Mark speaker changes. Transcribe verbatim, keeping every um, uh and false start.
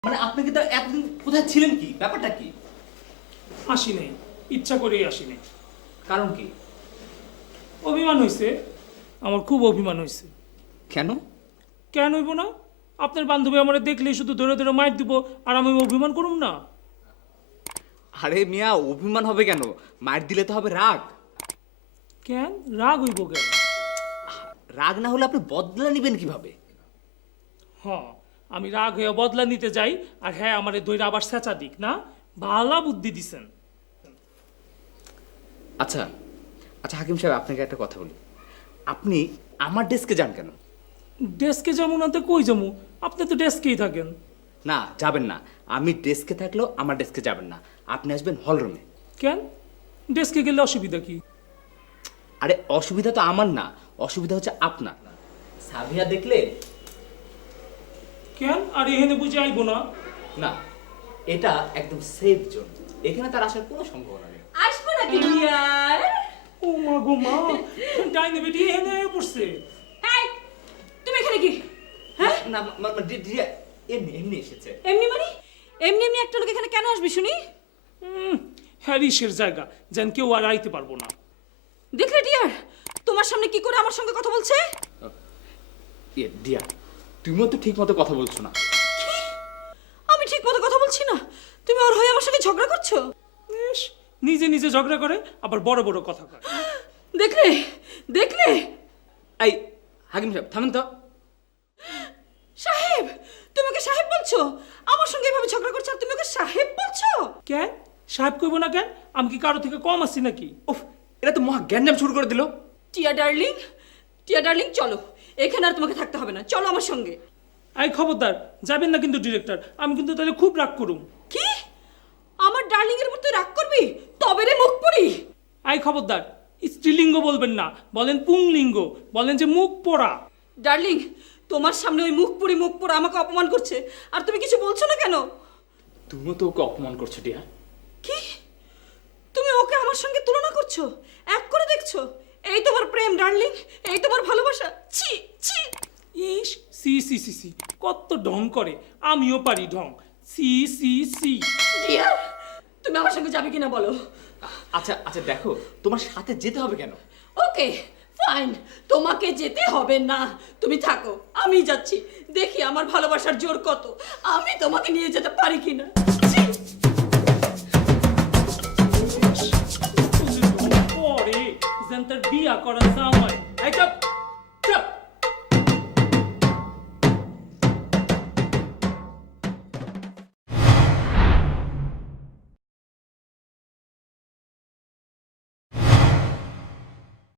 Speaker 1: মানে আপনি কি তো এতদিন কোথায় ছিলেন, কি ব্যাপারটা কি?
Speaker 2: আসি নাই, ইচ্ছা করেই আসি নাই।
Speaker 1: কারণ কি?
Speaker 2: অভিমান হয়েছে, আমার খুব অভিমান হয়েছে।
Speaker 1: কেন?
Speaker 2: কেন হইব না? আপনার বান্ধবী আমার দেখলেই শুধু ধরে ধরে মাইর দিব আর আমি অভিমান করুম না?
Speaker 1: আরে মিয়া, অভিমান হবে কেন? মার দিলে তো হবে রাগ।
Speaker 2: কেন রাগ হইব কেন?
Speaker 1: রাগ না হলে আপনি বদলা নেবেন কিভাবে?
Speaker 2: হ, আমি রাগ হয়ে বদলা নিতে যাই আর হ্যাঁ আমার দইরা আবার সেচা দিক না। ভালা বুদ্ধি দিছেন।
Speaker 1: আচ্ছা আচ্ছা হাকিম সাহেব, আপনাকে একটা কথা বলি। আপনি আমার ডেস্কে যান কেন?
Speaker 2: ডেস্কে যাবো না তো কই যাবো? আপনি তো ডেস্কেই থাকেন।
Speaker 1: না, যাবেন না। আমি ডেস্কে থাকলেও আমার ডেস্কে যাবেন না, আপনি আসবেন হল রুমে।
Speaker 2: কেন? ডেস্কে গেলে অসুবিধা কি?
Speaker 1: আরে অসুবিধা তো আমার না, অসুবিধা হচ্ছে আপনার। সাবিয়া দেখলে।
Speaker 2: কেন? আর এখানে বুঝে আইবো না?
Speaker 1: না, এটা একদম সেফ জোন, এখানে তার আসার কোনো সম্ভাবনা নেই।
Speaker 3: আসবো নাকি ডিয়ার?
Speaker 2: ও মা গো মা, ডাইনে বেটি এখানে আয়া পড়ছে।
Speaker 3: এই তুমি এখানে কি? হ্যাঁ,
Speaker 1: না মা- মা- দি- দিয়া এমনি এমনি এসেছে।
Speaker 3: এমনি মানে এমনি এমনি একটা লোক এখানে কেন আসবে শুনি?
Speaker 2: হুম, হ্যারিসের জায়গা, যেন কেউ আর আইতে পারবো না।
Speaker 3: দেখলে ডিয়ার, তোমার সামনে কি করে আমার সঙ্গে কথা বলছে?
Speaker 1: এ দিয়া, তুমিও তো ঠিক মতো কথা বলছো না।
Speaker 3: কি? আমি ঠিক মতো কথা বলছি না? তুমি ওর হয়ে আমার সঙ্গে ঝগড়া করছো?
Speaker 2: ইস, নিজে নিজে ঝগড়া করে আবার বড় বড় কথা কয়।
Speaker 3: দেখলে দেখলে
Speaker 1: এই হাকিম সাহেব, থামেন তো।
Speaker 3: সাহেব, তুমি ওকে সাহেব বলছো? আমার সঙ্গে এভাবে ঝগড়া করছো আর তুমি ওকে সাহেব বলছো?
Speaker 2: কেন সাহেব কইব না কেন? আমি কি কারো থেকে কম আছি নাকি?
Speaker 1: উফ, এটা তো মহা গ্যাঞ্জাম শুরু করে দিল।
Speaker 3: টিয়া ডার্লিং, টিয়া ডার্লিং চলো, এখানে আর তোমাকে থাকতে হবে না, চলো আমার সঙ্গে।
Speaker 2: এই খবরদার, যাবেন না কিন্তু ডিরেক্টর, আমি কিন্তু তাহলে খুব রাগ করুম।
Speaker 3: কি? আমার ডার্লিং এর উপর তুই রাগ করবি? তবে রে মুখ পুরি।
Speaker 2: এই খবরদার, স্ত্রীলিঙ্গ বলবেন না, বলেন পুংলিঙ্গ, বলেন যে মুখ পোড়া।
Speaker 3: ডার্লিং, তোমার সামনে ওই মুখ পুরি মুখ পুরা আমাকে অপমান করছে আর তুমি কিছু বলছো না কেন?
Speaker 1: তুমিও তো ওকে অপমান করছো ডিয়া।
Speaker 3: কি? তুমি ওকে আমার সঙ্গে তুলনা করছো, এক করে দেখছো? এই তোমার প্রেম ডার্লিং, এই তোমার ভালোবাসা? ছি ছি।
Speaker 2: ইস, সি সি সি সি, কত ঢং করে, আমিও পারি ঢং। সি সি সি।
Speaker 3: ডিয়ার, তুমি আমার সঙ্গে যাবে কিনা বলো?
Speaker 1: আচ্ছা আচ্ছা দেখো, তোমার সাথে যেতে হবে কেন?
Speaker 3: ওকে ফাইন, তোমাকে যেতে হবে না, তুমি থাকো, আমি যাচ্ছি, দেখি আমার ভালোবাসার জোর কত, আমি তোমাকে নিয়ে যেতে পারি কিনা।
Speaker 2: পরে যেন তার বিয়া করা জামাই। এই চুপ।